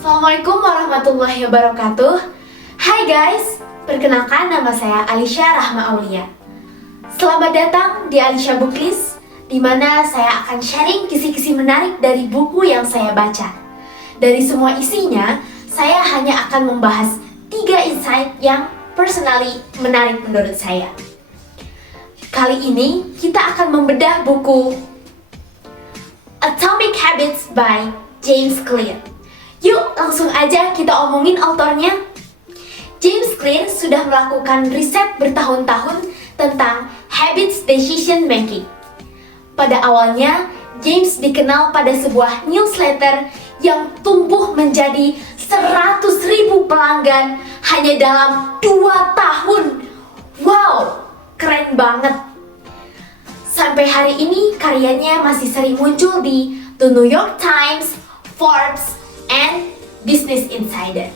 Assalamualaikum warahmatullahi wabarakatuh. Hai guys, perkenalkan nama saya Alisha Rahma Aulia. Selamat datang di Alisha Booklist, di mana saya akan sharing kisi-kisi menarik dari buku yang saya baca. Dari semua isinya, saya hanya akan membahas 3 insight yang personally menarik menurut saya. Kali ini kita akan membedah buku Atomic Habits by James Clear. Yuk langsung aja kita omongin autornya. James Clear sudah melakukan riset bertahun-tahun tentang habits decision making. Pada awalnya, James dikenal pada sebuah newsletter yang tumbuh menjadi 100.000 pelanggan hanya dalam 2 tahun. Wow, keren banget. Sampai hari ini karyanya masih sering muncul di The New York Times, Forbes, and Business Insider.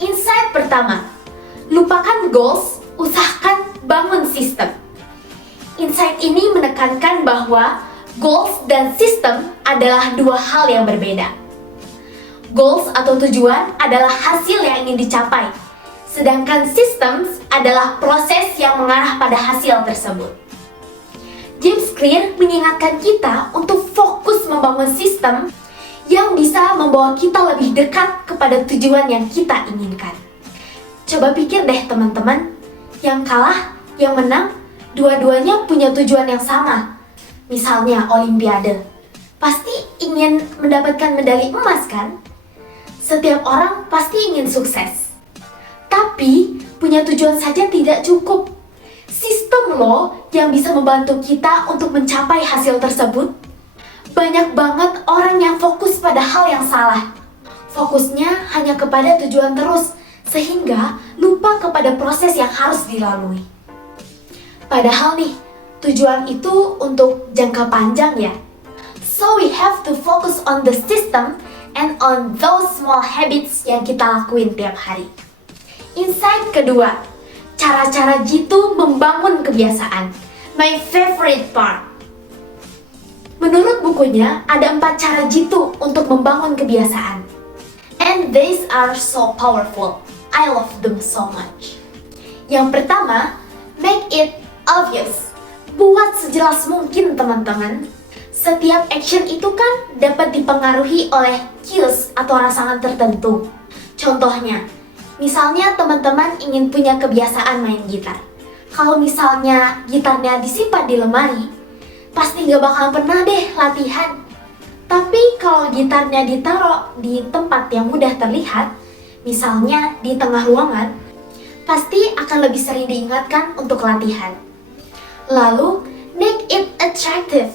Insight pertama, lupakan goals, usahakan bangun sistem. Insight ini menekankan bahwa goals dan sistem adalah 2 hal yang berbeda. Goals atau tujuan adalah hasil yang ingin dicapai, sedangkan systems adalah proses yang mengarah pada hasil tersebut. James Clear mengingatkan kita untuk fokus membangun sistem yang bisa membawa kita lebih dekat kepada tujuan yang kita inginkan. Coba pikir deh teman-teman, yang kalah, yang menang, dua-duanya punya tujuan yang sama. Misalnya Olimpiade, pasti ingin mendapatkan medali emas kan? Setiap orang pasti ingin sukses. Tapi punya tujuan saja tidak cukup. Sistem loh yang bisa membantu kita untuk mencapai hasil tersebut. Banyak banget orang yang fokus pada hal yang salah. Fokusnya hanya kepada tujuan terus, sehingga lupa kepada proses yang harus dilalui. Padahal nih, tujuan itu untuk jangka panjang ya. So we have to focus on the system and on those small habits yang kita lakuin tiap hari. Insight kedua, cara-cara jitu membangun kebiasaan. My favorite part. Menurut bukunya, ada 4 cara jitu untuk membangun kebiasaan. And these are so powerful. I love them so much. Yang pertama, make it obvious. Buat sejelas mungkin teman-teman. Setiap action itu kan dapat dipengaruhi oleh cues atau rangsangan tertentu. Contohnya, misalnya teman-teman ingin punya kebiasaan main gitar. Kalau misalnya gitarnya disimpan di lemari, pasti gak bakalan pernah deh latihan. Tapi kalau gitarnya ditaruh di tempat yang mudah terlihat, misalnya di tengah ruangan, pasti akan lebih sering diingatkan untuk latihan. Lalu, make it attractive.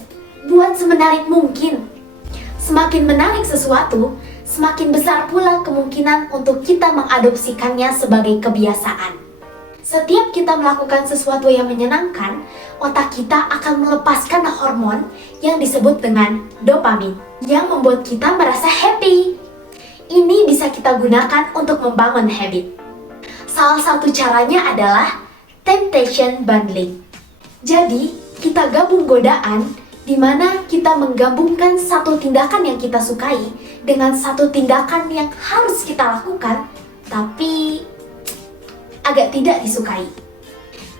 Buat semenarik mungkin. Semakin menarik sesuatu, semakin besar pula kemungkinan untuk kita mengadopsikannya sebagai kebiasaan. Setiap kita melakukan sesuatu yang menyenangkan, otak kita akan melepaskan hormon yang disebut dengan dopamin, yang membuat kita merasa happy. Ini bisa kita gunakan untuk membangun habit. Salah satu caranya adalah temptation bundling. Jadi, kita gabung godaan di mana kita menggabungkan satu tindakan yang kita sukai dengan satu tindakan yang harus kita lakukan, tapi agak tidak disukai.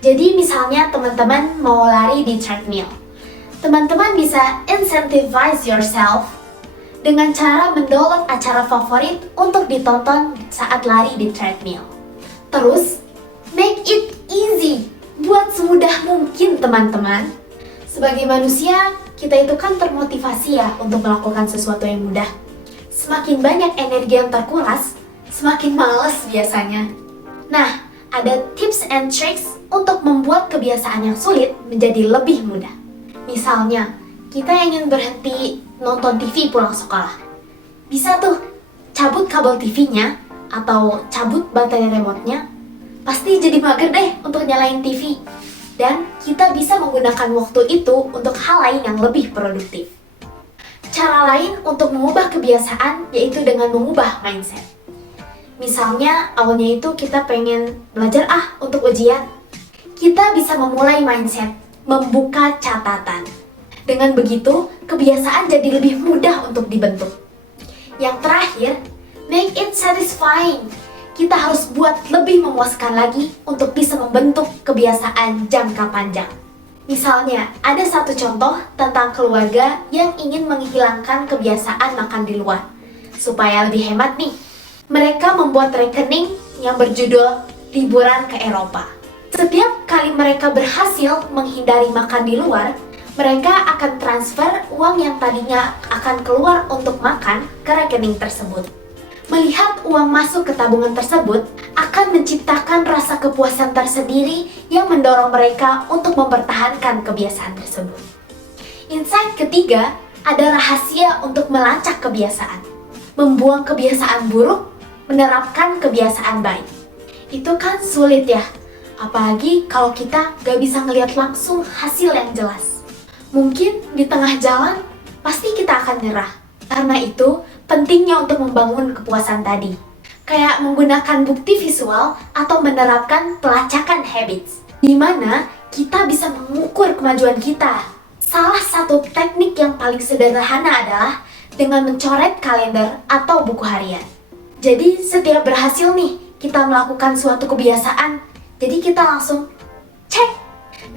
Jadi misalnya teman-teman mau lari di treadmill. Teman-teman bisa incentivize yourself dengan cara mendownload acara favorit untuk ditonton saat lari di treadmill. Terus, make it easy. Buat semudah mungkin teman-teman. Sebagai manusia, kita itu kan termotivasi ya untuk melakukan sesuatu yang mudah. Semakin banyak energi yang terkuras, semakin malas biasanya. Nah, ada tips and tricks untuk membuat kebiasaan yang sulit menjadi lebih mudah. Misalnya, kita ingin berhenti nonton TV pulang sekolah. Bisa tuh, cabut kabel TV-nya atau cabut baterai remote-nya. Pasti jadi mager deh untuk nyalain TV. Dan kita bisa menggunakan waktu itu untuk hal lain yang lebih produktif. Cara lain untuk mengubah kebiasaan yaitu dengan mengubah mindset. Misalnya awalnya itu kita pengen belajar untuk ujian. Kita bisa memulai mindset, membuka catatan. Dengan begitu, kebiasaan jadi lebih mudah untuk dibentuk. Yang terakhir, make it satisfying. Kita harus buat lebih memuaskan lagi untuk bisa membentuk kebiasaan jangka panjang. Misalnya, ada satu contoh tentang keluarga yang ingin menghilangkan kebiasaan makan di luar. Supaya lebih hemat nih, mereka membuat rekening yang berjudul liburan ke Eropa. Setiap kali mereka berhasil menghindari makan di luar, mereka akan transfer uang yang tadinya akan keluar untuk makan ke rekening tersebut. Melihat uang masuk ke tabungan tersebut akan menciptakan rasa kepuasan tersendiri yang mendorong mereka untuk mempertahankan kebiasaan tersebut. Insight ketiga, ada rahasia untuk melacak kebiasaan. Membuang kebiasaan buruk, menerapkan kebiasaan baik. Itu kan sulit ya, apalagi kalau kita gak bisa ngelihat langsung hasil yang jelas. Mungkin di tengah jalan, pasti kita akan nyerah. Karena itu, pentingnya untuk membangun kepuasan tadi. Kayak menggunakan bukti visual atau menerapkan pelacakan habits, di mana kita bisa mengukur kemajuan kita. Salah satu teknik yang paling sederhana adalah dengan mencoret kalender atau buku harian. Jadi setiap berhasil nih kita melakukan suatu kebiasaan, jadi kita langsung cek.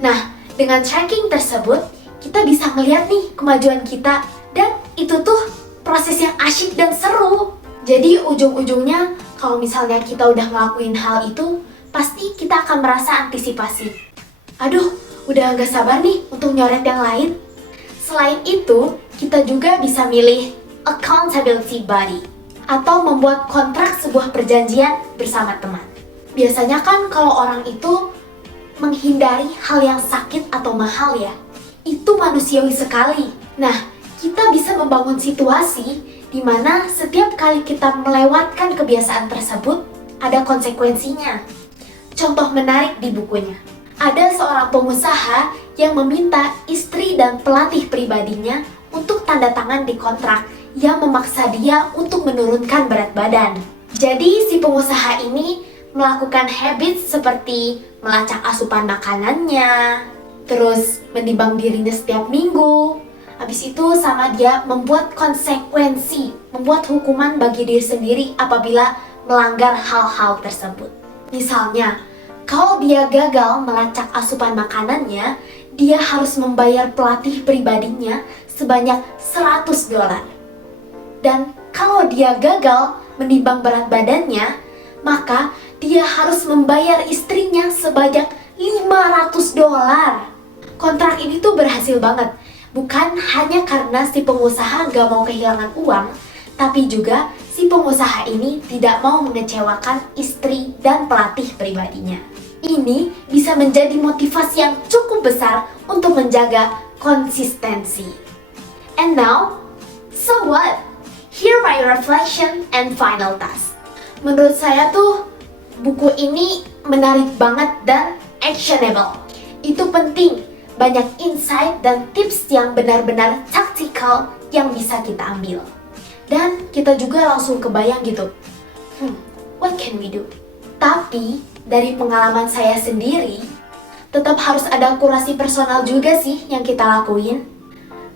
Nah, dengan tracking tersebut, kita bisa ngeliat nih kemajuan kita, dan itu tuh proses yang asyik dan seru. Jadi ujung-ujungnya kalau misalnya kita udah ngelakuin hal itu, pasti kita akan merasa antisipasi. Aduh, udah gak sabar nih untuk nyoret yang lain. Selain itu, kita juga bisa milih accountability buddy atau membuat kontrak sebuah perjanjian bersama teman. Biasanya kan kalau orang itu menghindari hal yang sakit atau mahal ya, itu manusiawi sekali. Nah, kita bisa membangun situasi di mana setiap kali kita melewatkan kebiasaan tersebut, ada konsekuensinya. Contoh menarik di bukunya. Ada seorang pengusaha yang meminta istri dan pelatih pribadinya untuk tanda tangan di kontrak yang memaksa dia untuk menurunkan berat badan. Jadi si pengusaha ini melakukan habits seperti melacak asupan makanannya, terus menimbang dirinya setiap minggu. Habis itu sama dia membuat konsekuensi, membuat hukuman bagi diri sendiri apabila melanggar hal-hal tersebut. Misalnya, kalau dia gagal melacak asupan makanannya, dia harus membayar pelatih pribadinya sebanyak $100. Dan kalau dia gagal menimbang berat badannya, maka dia harus membayar istrinya sebanyak $500. Kontrak ini tuh berhasil banget. Bukan hanya karena si pengusaha gak mau kehilangan uang, tapi juga si pengusaha ini tidak mau mengecewakan istri dan pelatih pribadinya. Ini bisa menjadi motivasi yang cukup besar untuk menjaga konsistensi. And now, so what? Here my reflection and final task. Menurut saya tuh, buku ini menarik banget dan actionable. Itu penting. Banyak insight dan tips yang benar-benar tactical yang bisa kita ambil. Dan kita juga langsung kebayang gitu, what can we do? Tapi dari pengalaman saya sendiri, tetap harus ada kurasi personal juga sih yang kita lakuin.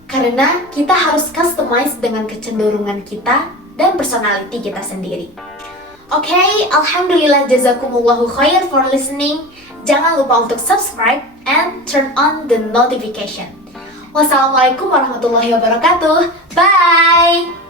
Karena kita harus customize dengan kecenderungan kita dan personality kita sendiri. Oke, alhamdulillah, jazakumullahu khair for listening. Jangan lupa untuk subscribe and turn on the notification. Wassalamualaikum warahmatullahi wabarakatuh. Bye!